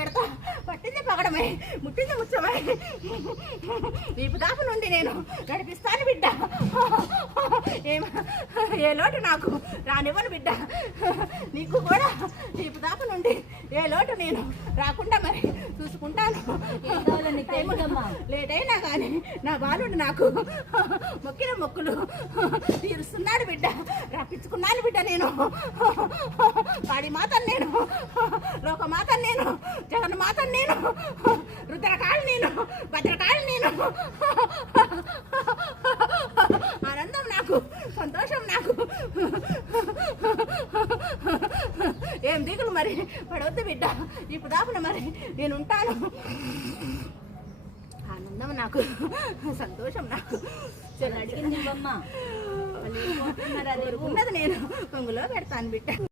పెడతా. పట్టింది పగడమే. ముట్టింది ముచ్చమై. వీపు దాపు నుండి నేను నడిపిస్తాను బిడ్డ. ఏమ ఏ లోటు నాకు రానివ్వను బిడ్డ. నీకు కూడా వీపు దాపు నుండి ఏ లోటు నేను రాకుండా మరి చూసుకుంటాను. అయినా కానీ నా బాలుడు నాకు మొక్కిన మొక్కులు తీరుస్తున్నాడు బిడ్డ. రప్పించుకున్నాను బిడ్డ నేను. లోకమాతను నేను జగన్ మాతను నేను రుద్రకాళి నేను భద్రకాళి నేను ఆనందం నాకు సంతోషం నాకు. ఏం దిగులు మరి? పడవద్దు బిడ్డ. ఇప్పుడు దాపున మరి నేను ఉంటాను ఆనందం నాకు సంతోషం నాకు. అడిగింది ఇవ్వు. ఉన్నది నేను. కొంగులో పెడతాను బిడ్డ.